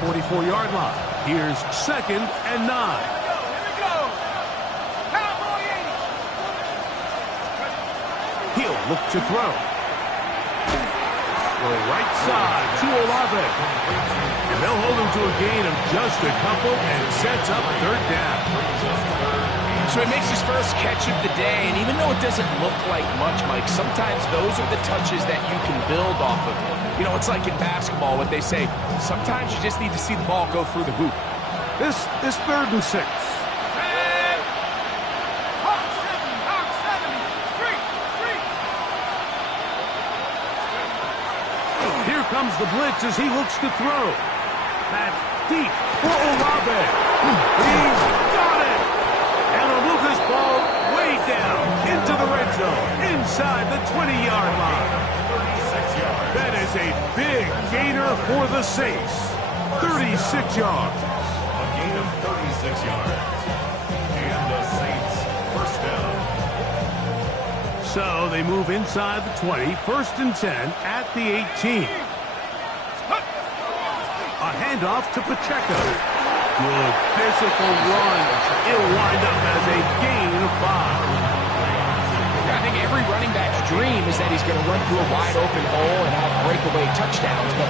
the 44-yard line. Here's 2nd and 9. He'll look to throw. The right side to Olave. And they'll hold him to a gain of just a couple and sets up 3rd down. So he makes his first catch of the day, and even though it doesn't look like much, Mike, sometimes those are the touches that you can build off of. You know, it's like in basketball, what they say, sometimes you just need to see the ball go through the hoop. This is 3rd and 6. Here comes the blitz as he looks to throw. That's deep for Olave. He's got it! And he'll move this ball way down into the red zone, inside the 20-yard line. That is a big gainer for the Saints. 36 yards. A gain of 36 yards. And the Saints first down. So they move inside the 20, 1st and 10 at the 18. A handoff to Pacheco. Good physical run. It'll wind up as a gain of 5. I think every running back's dream is that he's going to run through a wide open hole and have breakaway touchdowns, but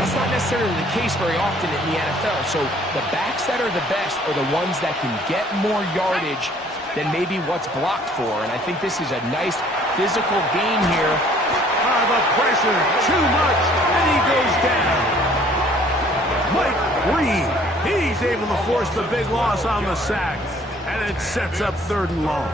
that's not necessarily the case very often in the NFL. So the backs that are the best are the ones that can get more yardage than maybe what's blocked for, and I think this is a nice physical gain here. The pressure, too much, and he goes down. Mike Green, he's able to force the big loss on the sack, and it sets up 3rd and long.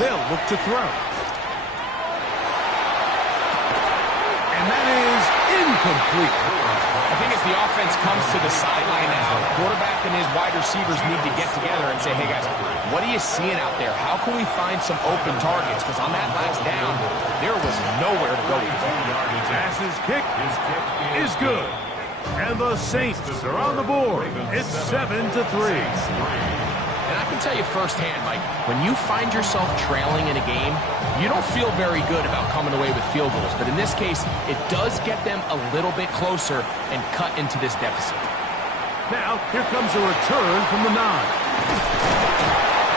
They'll look to throw. And that is incomplete. I think as the offense comes to the sideline now, the quarterback and his wide receivers need to get together and say, hey guys, what are you seeing out there? How can we find some open targets? Because on that last down, there was nowhere to go. Pass's kick is good. And the Saints are on the board. It's 7-3. And I can tell you firsthand, Mike, when you find yourself trailing in a game, you don't feel very good about coming away with field goals. But in this case, it does get them a little bit closer and cut into this deficit. Now, here comes a return from the 9.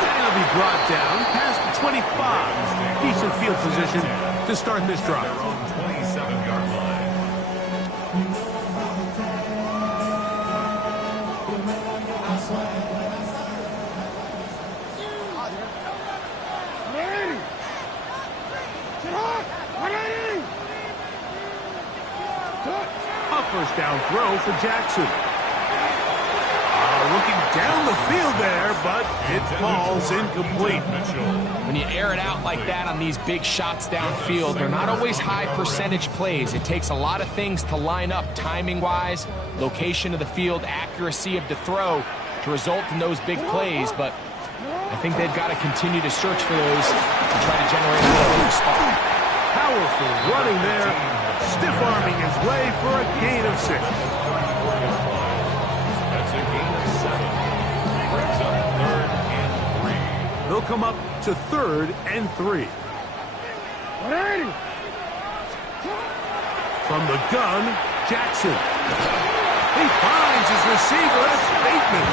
And he'll be brought down past the 25. Decent field position to start this drive. 27-yard line. A first down throw for Jackson. Looking down the field there, but it falls incomplete. When you air it out like that on these big shots downfield, they're not always high percentage plays. It takes a lot of things to line up timing-wise, location of the field, accuracy of the throw to result in those big plays, but I think they've got to continue to search for those to try to generate a little spot. Powerful running there, stiff-arming his way for a gain of 6. That's a gain of 7. Brings up 3rd and 3. They'll come up to 3rd and 3. From the gun, Jackson. He finds his receiver. That's Bateman.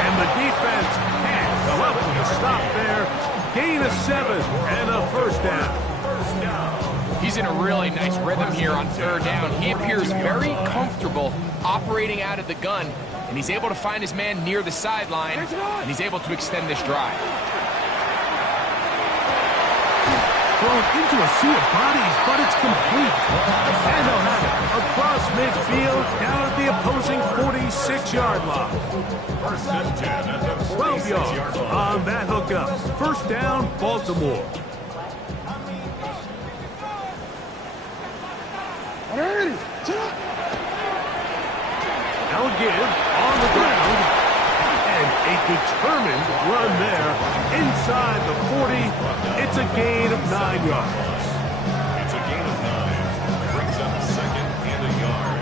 And the defense can't come up with a stop there. Gain of 7 and a first down. He's in a really nice rhythm here on 3rd down. He appears very comfortable operating out of the gun, and he's able to find his man near the sideline, and he's able to extend this drive. Thrown into a sea of bodies, but it's complete. And they'll have it across midfield, down at the opposing 46-yard line. 12 yards on that hookup. First down, Baltimore. Now a give on the ground. And a determined run there inside the 40. It's a gain of 9 yards. It's a gain of 9. Brings up 2nd and a yard.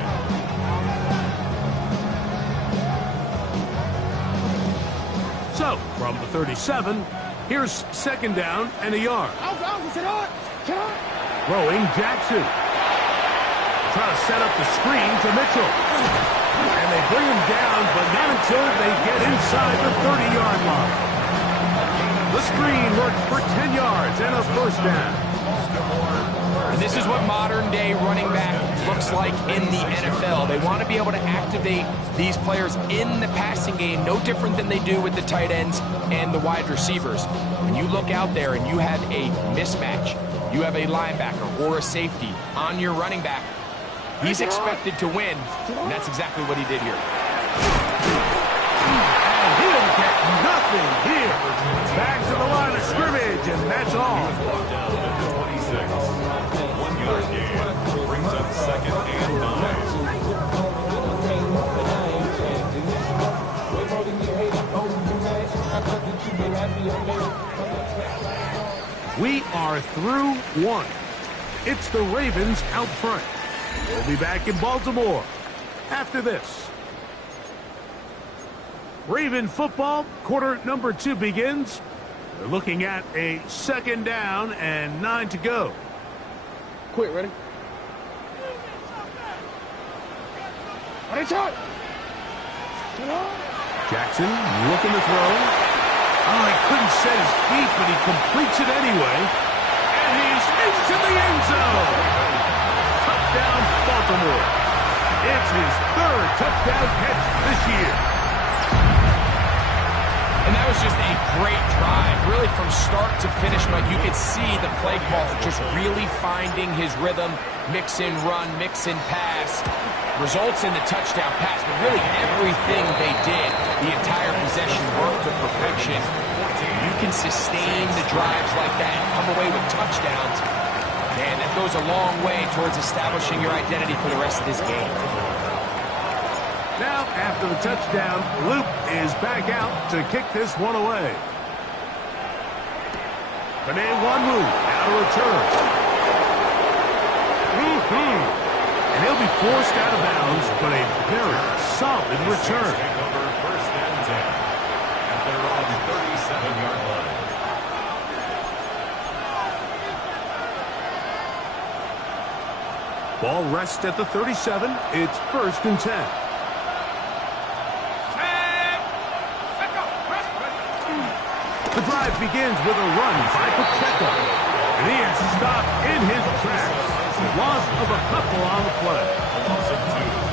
So, from the 37, here's 2nd down and a yard. Throwing Jackson. Trying to set up the screen to Mitchell. And they bring him down, but not until they get inside the 30-yard line. The screen works for 10 yards and a 1st down. And this is what modern-day running back looks like in the NFL. They want to be able to activate these players in the passing game, no different than they do with the tight ends and the wide receivers. When you look out there and you have a mismatch, you have a linebacker or a safety on your running back, he's expected to win, and that's exactly what he did here. And he'll get nothing here. Back to the line of scrimmage, and that's all. Down at the 26. 1-yard gain. Brings up 2nd and 9. We are through 1. It's the Ravens out front. We'll be back in Baltimore after this. Raven football, quarter number 2 begins. They're looking at a 2nd down and 9 to go. Quick, ready? Jackson looking to throw. Oh, he couldn't set his feet, but he completes it anyway. And he's into the end zone. Touchdown, Baltimore. It's his 3rd touchdown catch this year. And that was just a great drive. Really, from start to finish, Mike, you could see the play call just really finding his rhythm. Mix in run, mix in pass. Results in the touchdown pass. But really, everything they did, the entire possession worked to perfection. You can sustain the drives like that and come away with touchdowns. Man, that goes a long way towards establishing your identity for the rest of this game. Now, after the touchdown, Luke is back out to kick this one away. Penei Wanwu out of return. And he'll be forced out of bounds, but a very solid return. Take over 1st and 10. At their own 37-yard line. Ball rests at the 37. It's 1st and 10. The drive begins with a run by Pacheco. And he is stopped in his tracks. Loss of a couple on the play.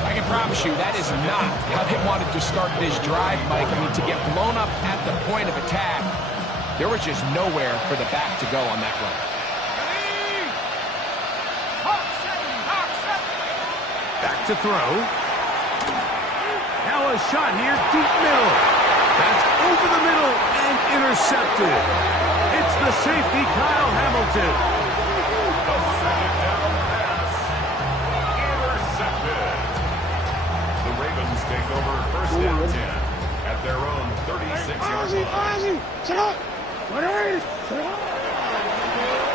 I can promise you that is not how they wanted to start this drive, Mike. I mean, to get blown up at the point of attack, there was just nowhere for the back to go on that run. Back to throw. Now a shot here, deep middle. That's over the middle and intercepted. It's the safety, Kyle Hamilton. The 2nd down pass. Intercepted. The Ravens take over 1st and 10 at their own 36-yard line.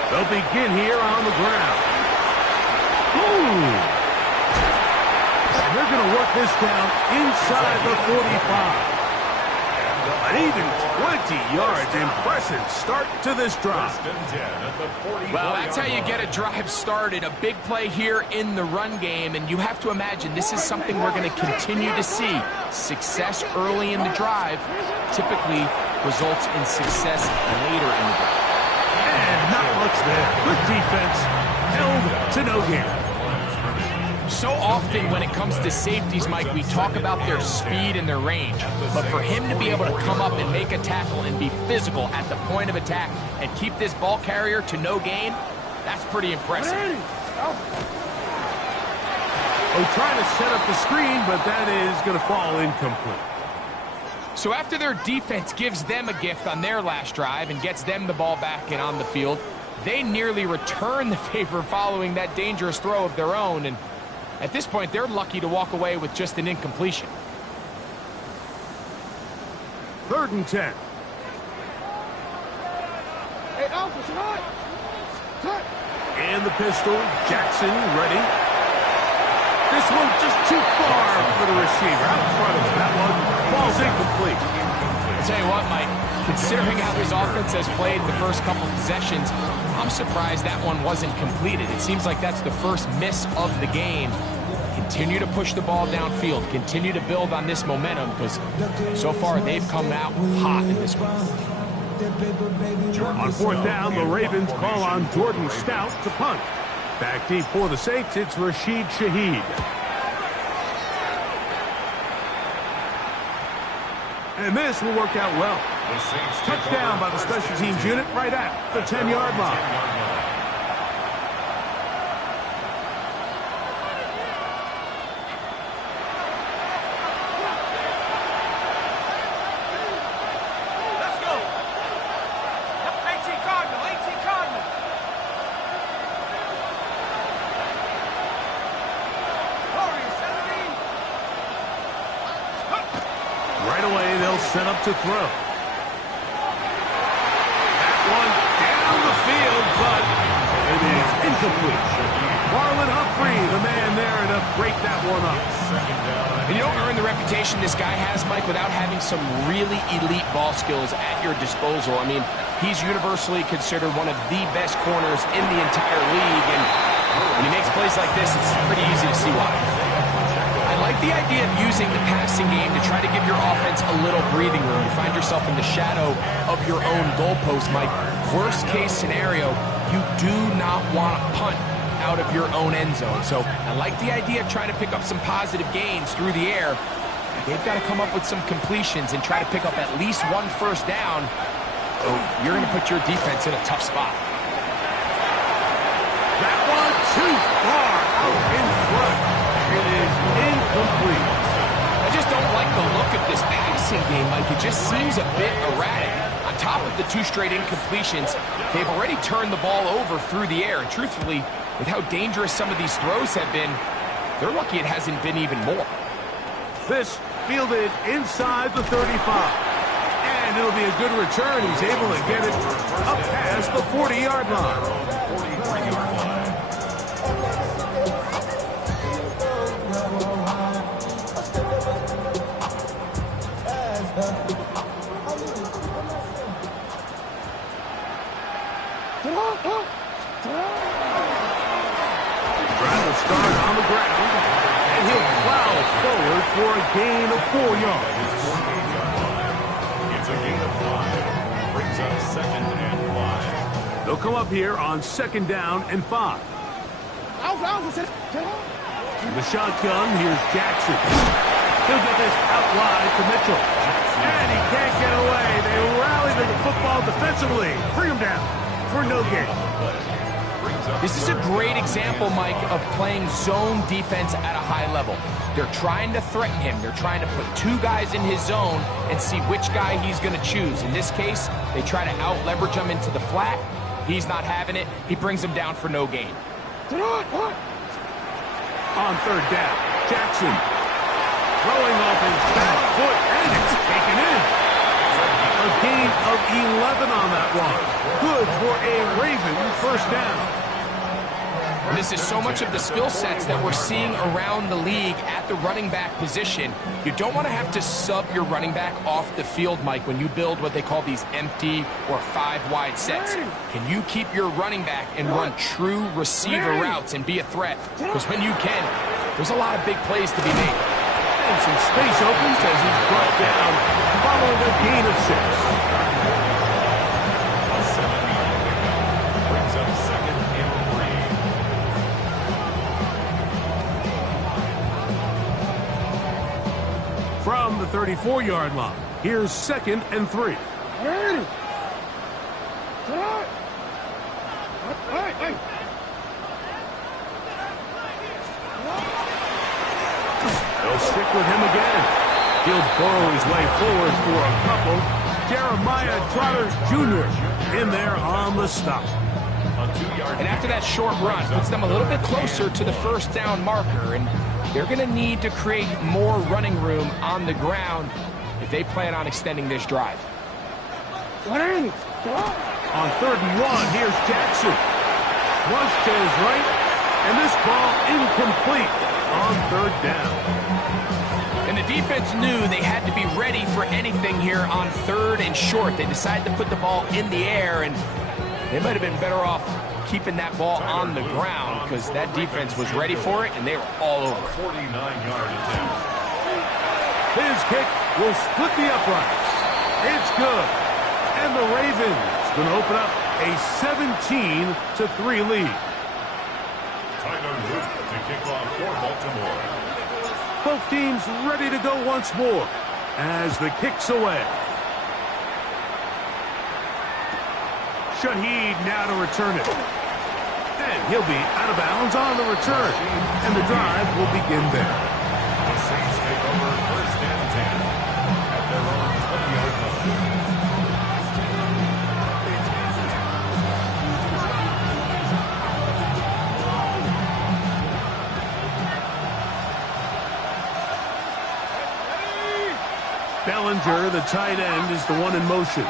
They'll begin here on the ground. And they're going to work this down inside the 45. An even 20 yards. Impressive start to this drive. 1st and 10 at the 44-yard Well, that's how you line. get a drive started. A big play here in the run game, and you have to imagine this is something we're going to continue to see. Success early in the drive typically results in success later in the drive. And not much there. Good defense. Held to no gain. So often when it comes to safeties, Mike, we talk about their speed and their range. But for him to be able to come up and make a tackle and be physical at the point of attack and keep this ball carrier to no gain, that's pretty impressive. Oh, trying to set up the screen, but that is going to fall incomplete. So after their defense gives them a gift on their last drive and gets them the ball back and on the field, they nearly return the favor following that dangerous throw of their own. And at this point, they're lucky to walk away with just an incompletion. 3rd and 10. And the pistol, Jackson ready. This one just too far for the receiver. Out in front of him. That one falls incomplete. I'll tell you what, Mike, considering how this offense has played the first couple possessions, I'm surprised that one wasn't completed. It seems like that's the first miss of the game. Continue to push the ball downfield. Continue to build on this momentum because so far they've come out hot in this one. On fourth down, the Ravens call on Jordan Stout to punt. Back deep for the Saints, it's Rashid Shaheed. And this will work out well. Touchdown by the special teams unit right at the 10-yard line. Set up to throw. That one down the field, but it is incomplete. Marlon Humphrey, the man there to break that one up. And you don't earn the reputation this guy has, Mike, without having some really elite ball skills at your disposal. I mean, he's universally considered one of the best corners in the entire league, and when he makes plays like this, it's pretty easy to see why. I like the idea of using the passing game to try to give your offense a little breathing room. You find yourself in the shadow of your own goalpost, Mike. Worst case scenario, you do not want to punt out of your own end zone. So I like the idea of trying to pick up some positive gains through the air. They've got to come up with some completions and try to pick up at least one first down. Oh, you're going to put your defense in a tough spot. That one too far out in front. It is incomplete. I just don't like the look of this passing game, Mike. It just seems a bit erratic. On top of the two straight incompletions, they've already turned the ball over through the air. And truthfully, with how dangerous some of these throws have been, they're lucky it hasn't been even more. This fielded inside the 35. And it'll be a good return. He's able to get it up past the 40-yard line. 43-yard line. Trying to start on the ground, and he'll plow forward for a gain of 4 yards. It's a gain of 5. Brings up 2nd and 5. They'll come up here on 2nd down and 5. The shotgun, here's Jackson. He'll get this out wide to Mitchell. And he can't get away. They rally to the football defensively. Bring him down for no gain. This is a great example, Mike, of playing zone defense at a high level. They're trying to threaten him. They're trying to put 2 guys in his zone and see which guy he's going to choose. In this case, they try to out-leverage him into the flat. He's not having it. He brings him down for no gain. On 3rd down, Jackson throwing off his back foot, and it's taken in. A gain of 11 on that one. Good for a Raven first down. And this is so much of the skill sets that we're seeing around the league at the running back position. You don't want to have to sub your running back off the field, Mike, when you build what they call these empty or 5-wide sets. Can you keep your running back and run true receiver routes and be a threat? Because when you can, there's a lot of big plays to be made. And some space opens as he's brought down following a gain of 6. Brings up 2nd and 3. From the 34-yard line, here's 2nd and 3. They'll stick with him again. He'll burrow his way forward for a couple. Jeremiah Trotter Jr. in there on the stop. And after that short run, puts them a little bit closer to the first down marker. And they're going to need to create more running room on the ground if they plan on extending this drive. On 3rd and 1, here's Jackson. flushed to his right, and this ball incomplete on third down. And the defense knew they had to be ready for anything here on third and short. They decided to put the ball in the air, and they might have been better off keeping that ball on the ground because that defense was ready for it, and they were all over. 49-yard attempt. His kick will split the uprights. It's good. And the Ravens going to open up a 17-3 lead. Tyler Luke to kick off for Baltimore. Both teams ready to go once more as the kick's away. Shaheed now to return it. And he'll be out of bounds on the return. And the drive will begin there. The Saints take over first and 10 at their own 20-yard line. Bellinger, the tight end, is the one in motion.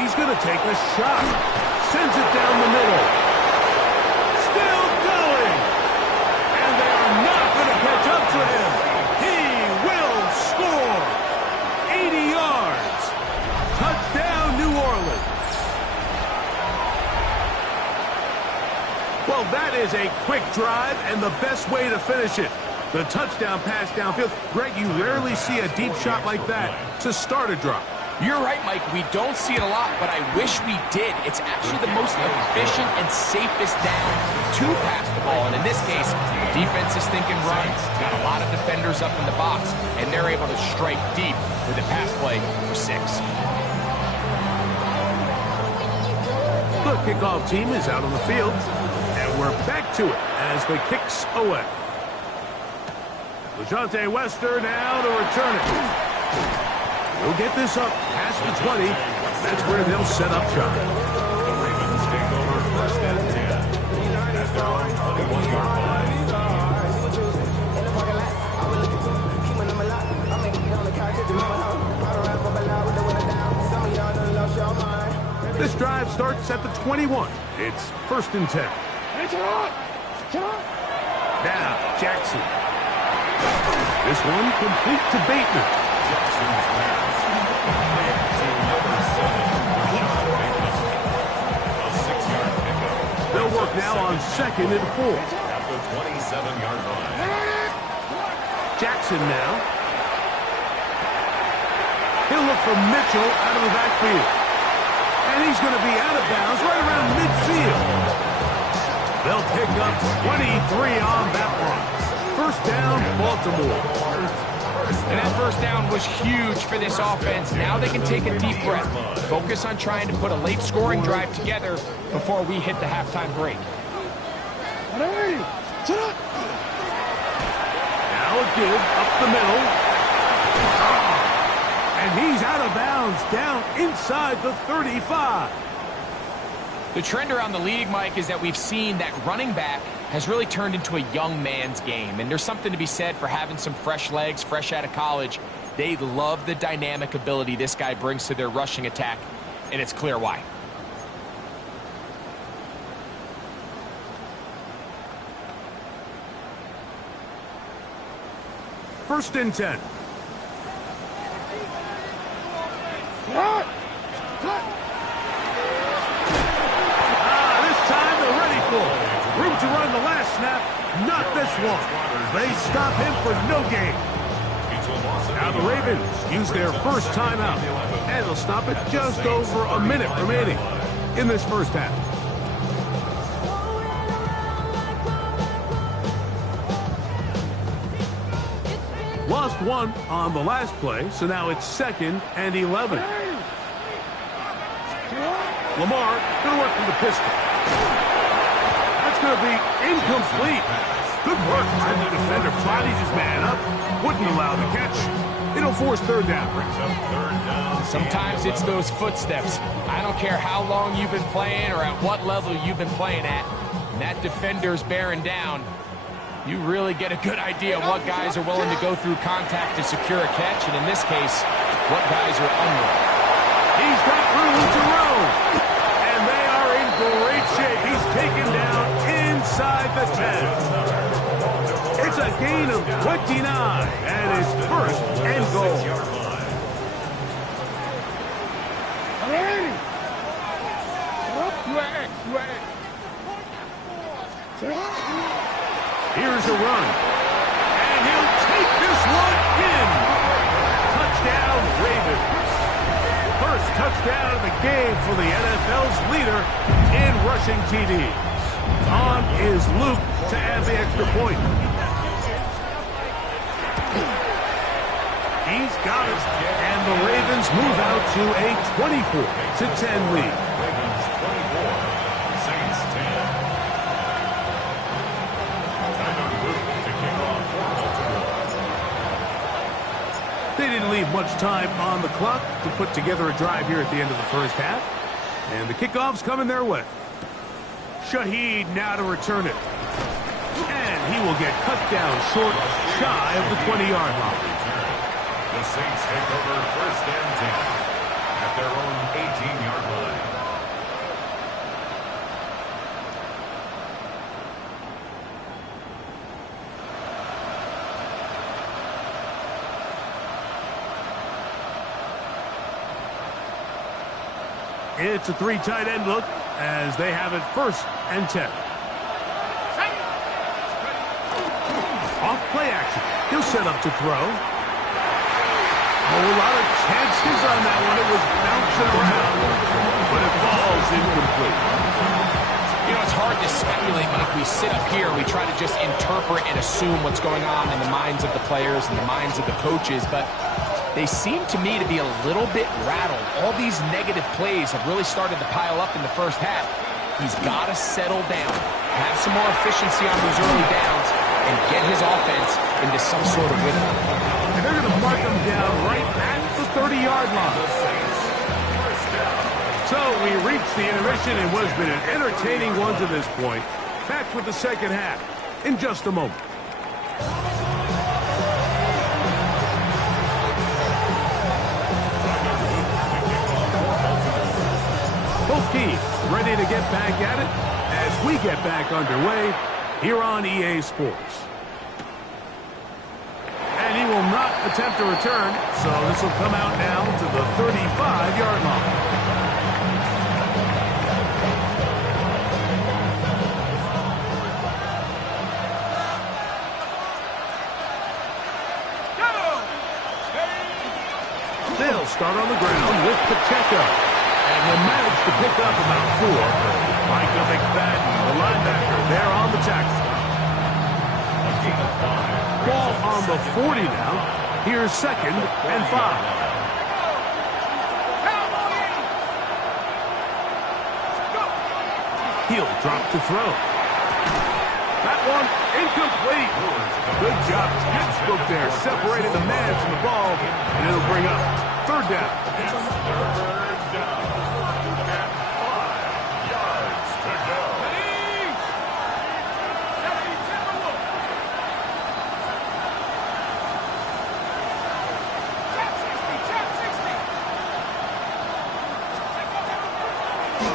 He's going to take a shot. Sends it down the middle. Still going. And they are not going to catch up to him. He will score. 80 yards. Touchdown, New Orleans. Well, that is a quick drive and the best way to finish it. The touchdown pass downfield. Greg, you rarely see a deep shot like that to start a drive. You're right, Mike. We don't see it a lot, but I wish we did. It's actually the most efficient and safest down to pass the ball. And in this case, the defense is thinking run. Got a lot of defenders up in the box, and they're able to strike deep with a pass play for 6. The kickoff team is out on the field, and we're back to it as the kick's away. LeJohntay Wester now to return it. He'll get this up past the 20. That's where they'll set up shop. The Ravens take over first and 10 at their own 21-yard line. This drive starts at the 21. It's first and 10. Now, Jackson. This one complete to Bateman. Jackson's pass. To number 7, Rashad Bateman. A 6-yard pickup. They'll work now on second and 4. At the 27-yard line. Jackson now. He'll look for Mitchell out of the backfield. And he's going to be out of bounds right around midfield. They'll pick up 23 on that one. First down, Baltimore. And that first down was huge for this offense. Now they can take a deep breath. Focus on trying to put a late scoring drive together before we hit the halftime break. Now a give up the middle. And he's out of bounds down inside the 35. The trend around the league, Mike, is that we've seen that running back has really turned into a young man's game. And there's something to be said for having some fresh legs, fresh out of college. They love the dynamic ability this guy brings to their rushing attack, and it's clear why. First and 10. This time they're ready for it. Room to run the last snap, not this one. They stop him for no gain. Now the Ravens use their first timeout, and they'll stop it just over a minute remaining in this first half. Lost one on the last play, so now it's second and 11. Lamar going to work from the pistol. That's going to be incomplete. Good work. And the defender bodies his man up. Wouldn't allow the catch. It'll force third down. Sometimes it's those footsteps. I don't care how long you've been playing or at what level you've been playing at. And that defender's bearing down. You really get a good idea of what guys are willing to go through contact to secure a catch. And in this case, what guys are unwilling. He's got room to roam. gain of 29, and it's first and goal. Here's a run, and he'll take this one in. Touchdown, Ravens. First touchdown of the game for the NFL's leader in rushing TDs. On is Luke to add the extra point. He's got it, and the Ravens move out to a 24-10 lead. Ravens 24, Saints 10. Tyler Luke to kick off for Baltimore. They didn't leave much time on the clock to put together a drive here at the end of the first half. And the kickoff's coming their way. Shaheed now to return it. And he will get cut down short, shy of the 20-yard line. The Saints take over first and 10 at their own 18-yard line. It's a three tight end look as they have it first and 10. Off play action. He'll set up to throw. A whole lot of chances on that one. It was bouncing around, but it falls incomplete. You know, it's hard to speculate, Mike. We sit up here, we try to just interpret and assume what's going on in the minds of the players and the minds of the coaches, but they seem to me to be a little bit rattled. All these negative plays have really started to pile up in the first half. He's got to settle down, have some more efficiency on those early downs, and get his offense into some sort of rhythm. And they're going to mark him down right at the 30-yard line. So we reached the intermission and what's been an entertaining one to this point. Back with the second half in just a moment. Both teams ready to get back at it as we get back underway here on EA Sports. And he will not attempt a return, so this will come out now to the 35-yard line. They'll start on the ground with Pacheco. And he'll manage to pick up about 4. Micah McFadden, the linebacker, there on the tackle. Ball on the 40 now. Here's second and 5. He'll drop to throw. That one incomplete. Good job. Pittsburgh there separated the man from the ball, and it'll bring up third down.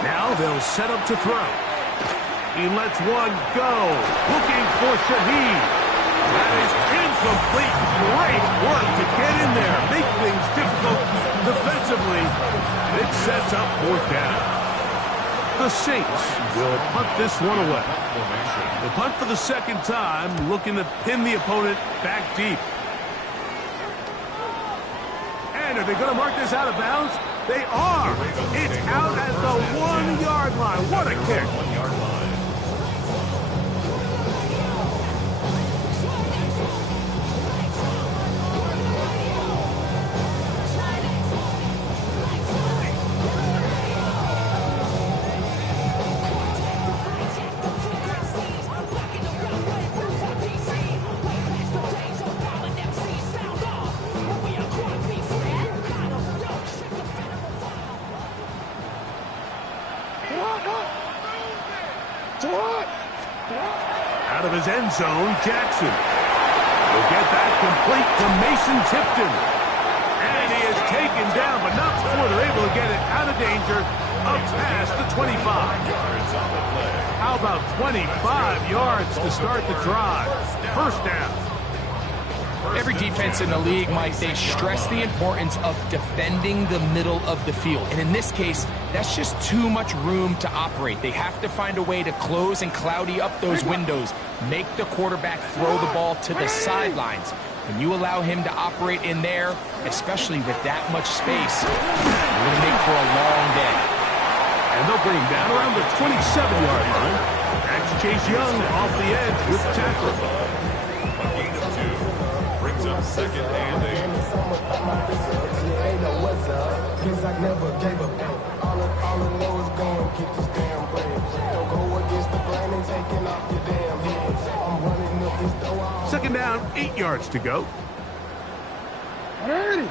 Now they'll set up to throw. He lets one go. Looking for Shaheed. That is incomplete. Great work to get in there. Make things difficult defensively. It sets up fourth down. The Saints will punt this one away. They punt for the second time, looking to pin the opponent back deep. And are they going to mark this out of bounds? They are. It's out at the 1-yard line. What a kick. Out of his end zone, Jackson will get that complete to Mason Tipton. And he is taken down, but not before they're able to get it out of danger up past the 25. How about 25 yards to start the drive? First down. Every defense in the league, Mike, they stress the importance of defending the middle of the field. And in this case, that's just too much room to operate. They have to find a way to close and cloudy up those windows, make the quarterback throw the ball to the sidelines. When you allow him to operate in there, especially with that much space, you're going to make for a long day. And they'll bring him down around the 27-yard line. That's Chase Young off the edge with the tackle. A gain of 2 brings up second and 8. Second down, 8 yards to go. Ready.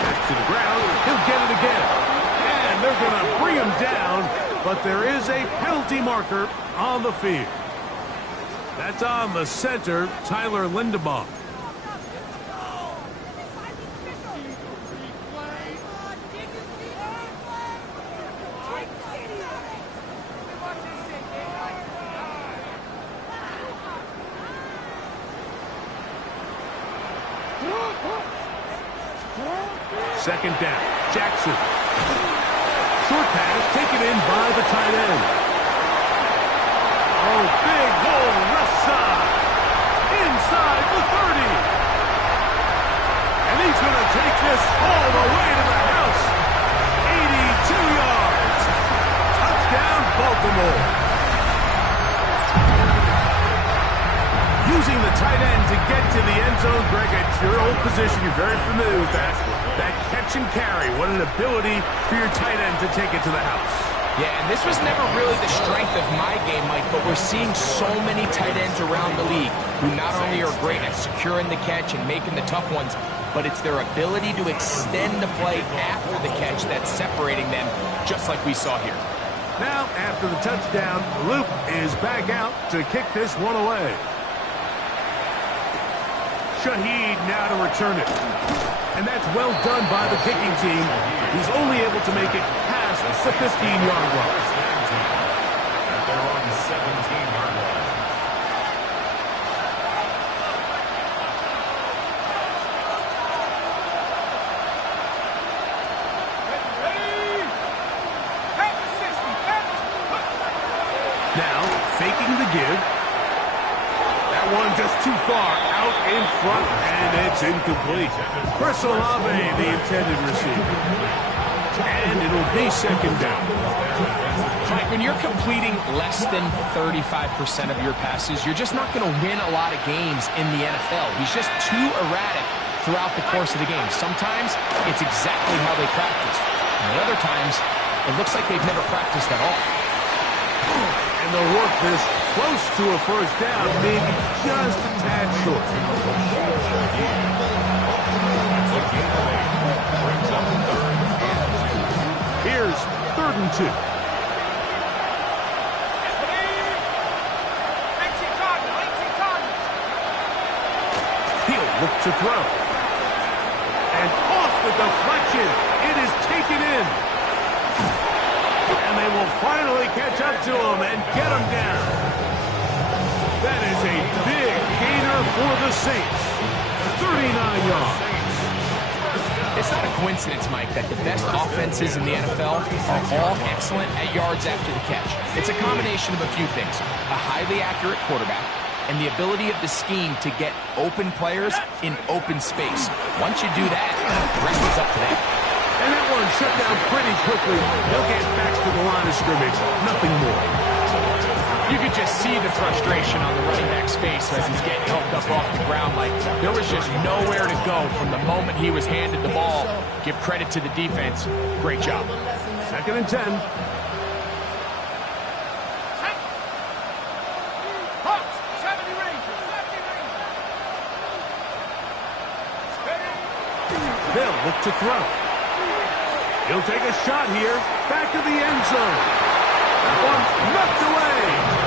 Back to the ground. He'll get it again. And they're going to bring him down, but there is a penalty marker on the field. That's on the center, Tyler Linderbaum. Second down, Jackson. Short pass taken in by the tight end. Oh, big hole left side. Inside the 30. And he's going to take this all the way to the house. 82 yards. Touchdown, Baltimore. Using the tight end to get to the end zone, Greg, it's your old position. You're very familiar with that. That catch and carry. What an ability for your tight end to take it to the house. Yeah, and this was never really the strength of my game, Mike, but we're seeing so many tight ends around the league who not only are great at securing the catch and making the tough ones, but it's their ability to extend the play after the catch that's separating them, just like we saw here. Now, after the touchdown, Luke is back out to kick this one away. Shaheed now to return it. And that's well done by the kicking team. He's only able to make it past the 15-yard line. At their own 17-yard line. Now, faking the give. That one just too far out in front, and it's incomplete. Chris Olave, the intended receiver. And it'll be second down. Mike, when you're completing less than 35% of your passes, you're just not going to win a lot of games in the NFL. He's just too erratic throughout the course of the game. Sometimes it's exactly how they practice. And other times, it looks like they've never practiced at all. And they'll work this close to a first down, maybe just a tad short. Here's 3rd and 2. He'll look to throw. And off the deflection. It is taken in. And they will finally catch up to him and get him down. That is a big gainer for the Saints. 39 yards. It's not a coincidence, Mike, that the best offenses in the NFL are all excellent at yards after the catch. It's a combination of a few things. A highly accurate quarterback and the ability of the scheme to get open players in open space. Once you do that, the rest is up to them. And that one shut down pretty quickly. They'll get back to the line of scrimmage. Nothing more. You could just see the frustration on the running back's face as he's getting helped up off the ground. Like there was just nowhere to go from the moment he was handed the ball. Give credit to the defense. Great job. 2nd and 10. They'll look to throw. He'll take a shot here. Back to the end zone. That one's knocked away.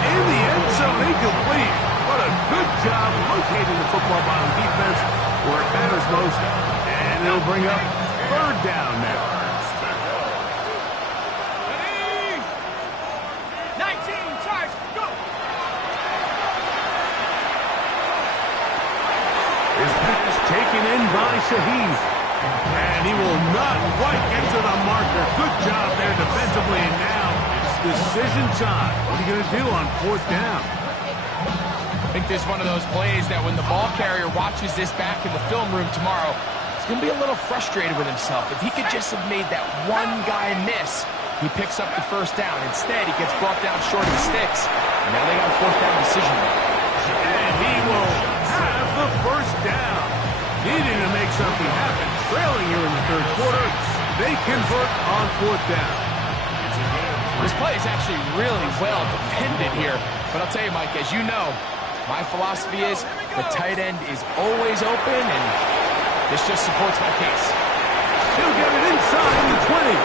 In the end zone, incomplete. What a good job locating the football on defense where it matters most. And it'll bring up 3rd down now. by Shaheed. And he will not quite get to the marker. Good job there defensively. And now it's decision time. What are you going to do on 4th down? I think this is one of those plays that when the ball carrier watches this back in the film room tomorrow, he's going to be a little frustrated with himself. If he could just have made that one guy miss, he picks up the 1st down. Instead, he gets brought down short of the sticks. And now they got a 4th down decision maker. And he will have the 1st down. Needing to make something happen. Trailing here in the 3rd quarter. They convert on 4th down. This play is actually really well defended here. But I'll tell you, Mike, as you know, my philosophy is the tight end is always open, and this just supports my case. He'll get it inside the 20.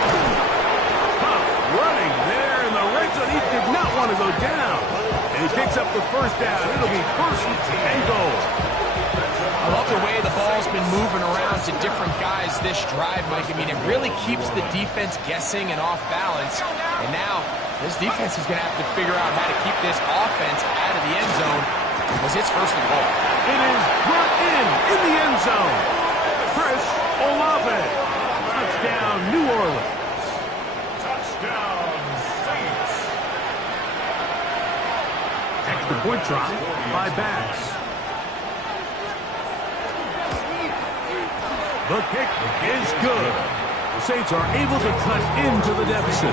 Huff running there in the red zone. He did not want to go down. And he picks up the 1st down. It'll be 1st and goal. I love the way the ball's been moving around to different guys this drive, Mike. I mean, it really keeps the defense guessing and off balance. And now, this defense is going to have to figure out how to keep this offense out of the end zone because it's 1st and goal. It is brought in the end zone. Chris Olave. Touchdown, New Orleans. Touchdown, Saints. Extra point drop by Bass. The kick is good. The Saints are able to cut into the deficit.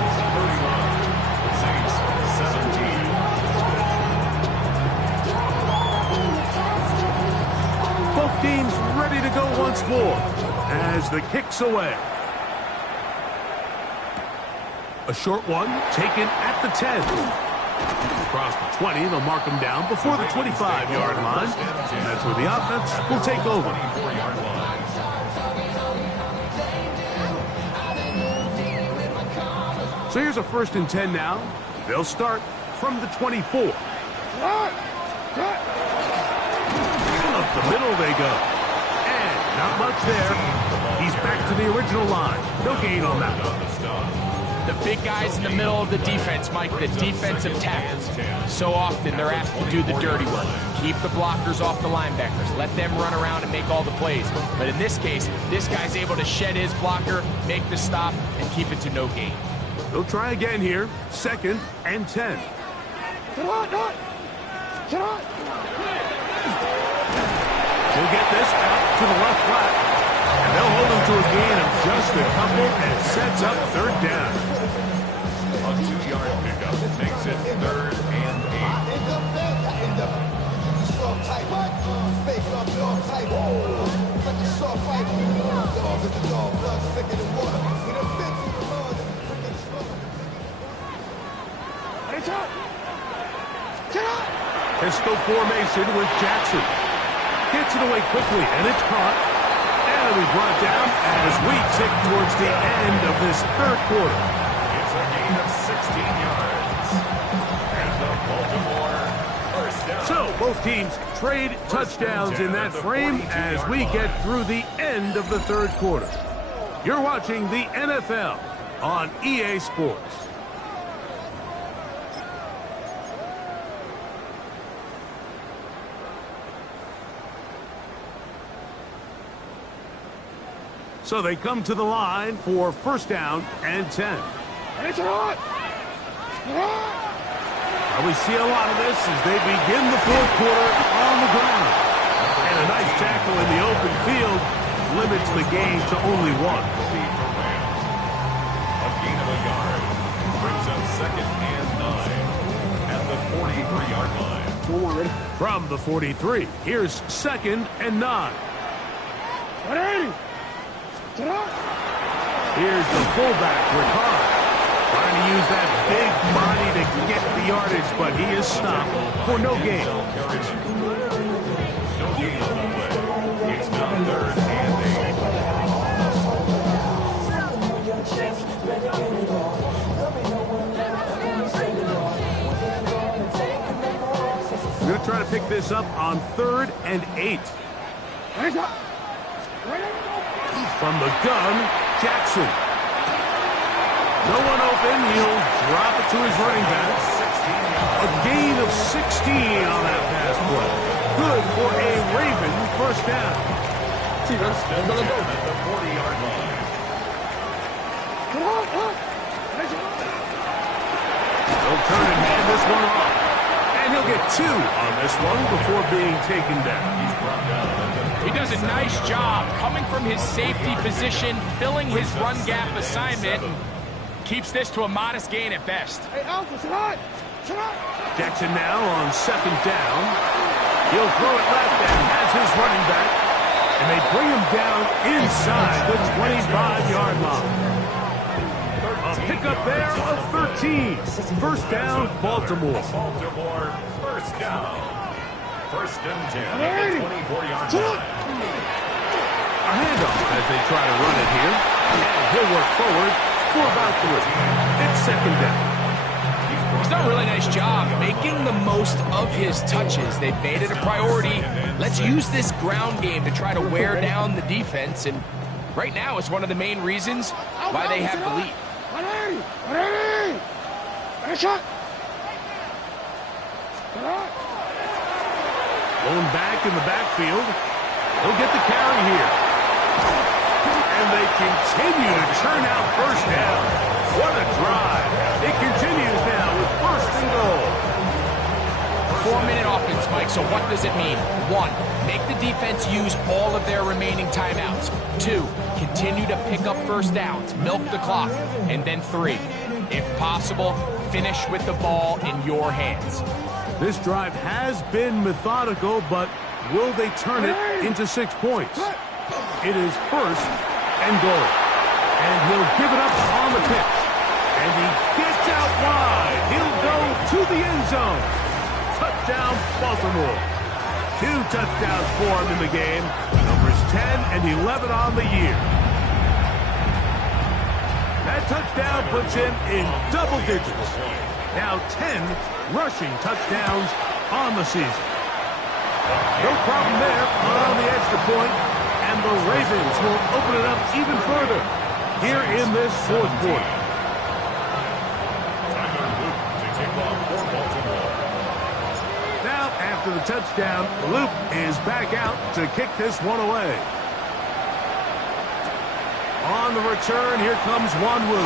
Saints 17. Both teams ready to go once more as the kick's away. A short one taken at the 10. Across the 20, they'll mark them down before the 25-yard line. And that's where the offense will take over. So here's a 1st and 10 now. They'll start from the 24. Up the middle they go. And not much there. He's back to the original line. No gain on that one. The big guys in the middle of the defense, Mike, the defensive tackles. So often they're asked to do the dirty work. Keep the blockers off the linebackers. Let them run around and make all the plays. But in this case, this guy's able to shed his blocker, make the stop, and keep it to no gain. They'll try again here. 2nd and 10. He'll get this out to the left flat. And they'll hold him to a gain of just a couple and sets up 3rd down. A 2-yard pickup makes it 3rd and 8. Pistol formation with Jackson. Gets it away quickly, and it's caught. And it'll be brought down as we tick towards the end of this 3rd quarter. It's a gain of 16 yards. And the Baltimore 1st down. So, both teams trade touchdowns in that frame as we get through the end of the 3rd quarter. You're watching the NFL on EA Sports. So they come to the line for 1st down and 10. We see a lot of this as they begin the 4th quarter on the ground. And a nice tackle in the open field limits the gain to only 1. A gain of a yard brings up 2nd and 9 at the 43-yard line. From the 43, here's 2nd and 9. Here's the fullback, Ricard. Trying to use that big body to get the yardage, but he is stopped for no gain. No gain on the play. It's now 3rd and 8. We're going to try to pick this up on 3rd and 8. From the gun, Jackson. No one open. He'll drop it to his running back. A gain of 16 on that pass play. Good for a Raven 1st down. See, man. First and 10 at the 40-yard line. He'll turn and hand this one off. And he'll get 2 on this one before being taken down. He's brought down. He does a nice job coming from his safety position, filling his run gap assignment, and keeps this to a modest gain at best. Hey, Alpha, sit on. Jackson now on 2nd down. He'll throw it left and has his running back. And they bring him down inside the 25-yard line. A pickup there of 13. First down, Baltimore. Baltimore, first down. First and 10 at the 24-yard line. A handoff as they try to run it here. And he'll work forward for about 3. It's 2nd down. He's done a really nice job making the most of his touches. They've made it a priority. Let's use this ground game to try to wear down the defense. And right now, it's one of the main reasons why they have the lead. Going back in the backfield. He'll get the carry here. And they continue to churn out first down. What a drive. It continues now with 1st and goal. 4-minute offense, Mike, so what does it mean? 1, make the defense use all of their remaining timeouts. 2, continue to pick up first downs, milk the clock. And then 3, if possible, finish with the ball in your hands. This drive has been methodical, but will they turn it into 6 points? It is 1st and goal. And he'll give it up on the pitch. And he gets out wide. He'll go to the end zone. Touchdown, Baltimore. 2 touchdowns for him in the game. Numbers 10 and 11 on the year. That touchdown puts him in double digits. Now 10 rushing touchdowns on the season. No problem there on the extra point, and the Ravens will open it up even further here in this 4th quarter. Tyler Luke to kick off for Baltimore. Now, after the touchdown, Luke is back out to kick this one away. On the return, here comes Wanwu.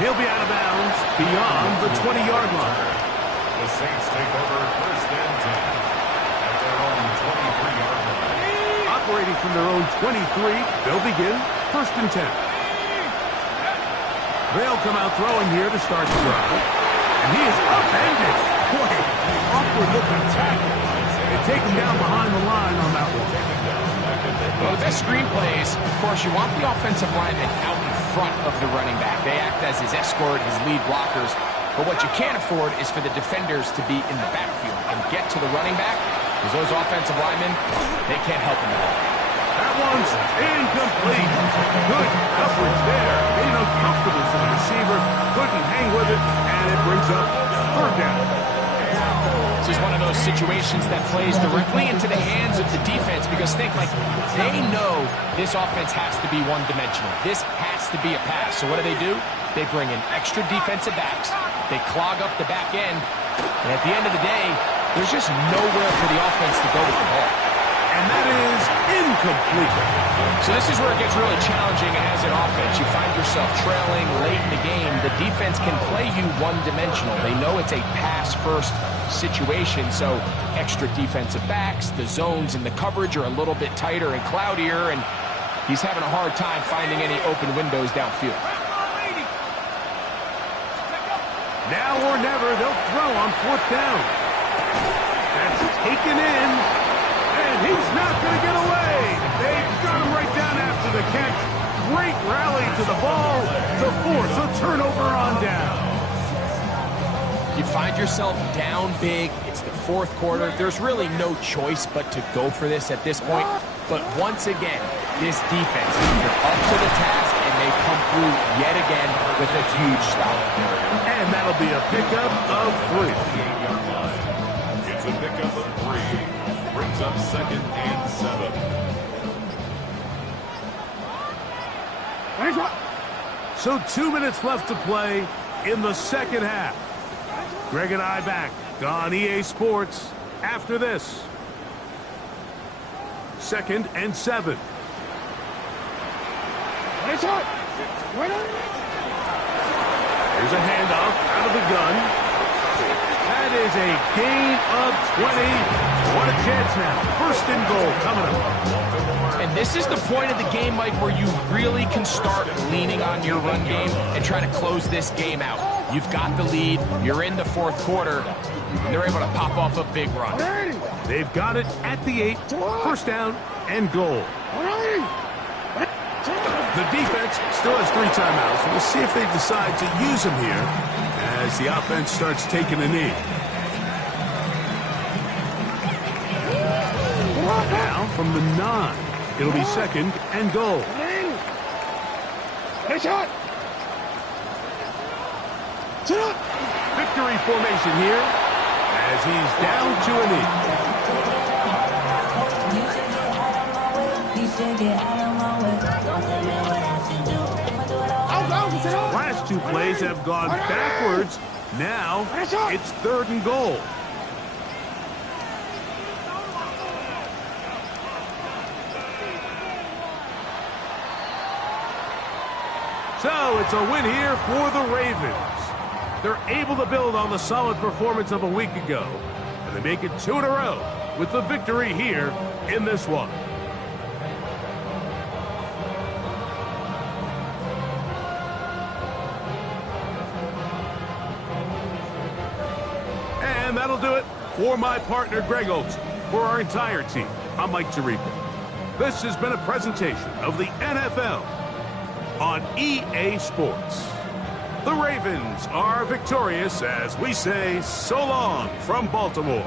He'll be out of bounds beyond the 20-yard line. The Saints take over 1st and 10 at their own 23-yard line. Operating from their own 23, they'll begin 1st and 10. They'll come out throwing here to start the drive. And he is upended. Boy, awkward-looking tackle. They take him down behind the line on that one. Well, the best screenplays, of course, you want the offensive lineman out in front of the running back. They act as his escort, his lead blockers. But what you can't afford is for the defenders to be in the backfield and get to the running back, because those offensive linemen, they can't help him at all. That one's incomplete. Good coverage there. Being uncomfortable for the receiver. Couldn't hang with it, and it brings up 3rd down. This is one of those situations that plays directly into the hands of the defense, because think, like, they know this offense has to be one-dimensional. This has to be a pass. So what do? They bring in extra defensive backs. They clog up the back end. And at the end of the day, there's just nowhere for the offense to go with the ball. And that is incomplete. So this is where it gets really challenging as an offense. You find yourself trailing late in the game. The defense can play you one-dimensional. They know it's a pass-first situation, so extra defensive backs, the zones and the coverage are a little bit tighter and cloudier, and he's having a hard time finding any open windows downfield. Now or never, they'll throw on 4th down. That's taken in. And he's not going to get away. They got him right down after the catch. Great rally to the ball to force a turnover on down. You find yourself down big. It's the 4th quarter. There's really no choice but to go for this at this point. But once again, this defense, they're up to the task, and they come through yet again with a huge stop. And that'll be a pickup of 3. It's a pickup of 3. Brings up 2nd and 7. So 2 minutes left to play in the 2nd half. Greg and I back on EA Sports after this. 2nd and 7. Nice hot. Right on. Here's a handoff out of the gun. That is a gain of 20. What a chance now. 1st and goal coming up. And this is the point of the game, Mike, where you really can start leaning on your run game and try to close this game out. You've got the lead. You're in the 4th quarter. And they're able to pop off a big run. They've got it at the 8. 1st down and goal. The defense still has 3 timeouts. We'll see if they decide to use them here as the offense starts taking a knee. Now from the 9, it'll be 2nd and goal. Nice shot. Sit up. Victory formation here as he's down to a knee. Last 2 plays have gone backwards. Now it's 3rd and goal. So it's a win here for the Ravens. They're able to build on the solid performance of a week ago, and they make it 2 in a row with the victory here in this one. And that'll do it for my partner, Greg Olson. For our entire team, I'm Mike Tirico. This has been a presentation of the NFL on EA Sports. The Ravens are victorious as we say so long from Baltimore.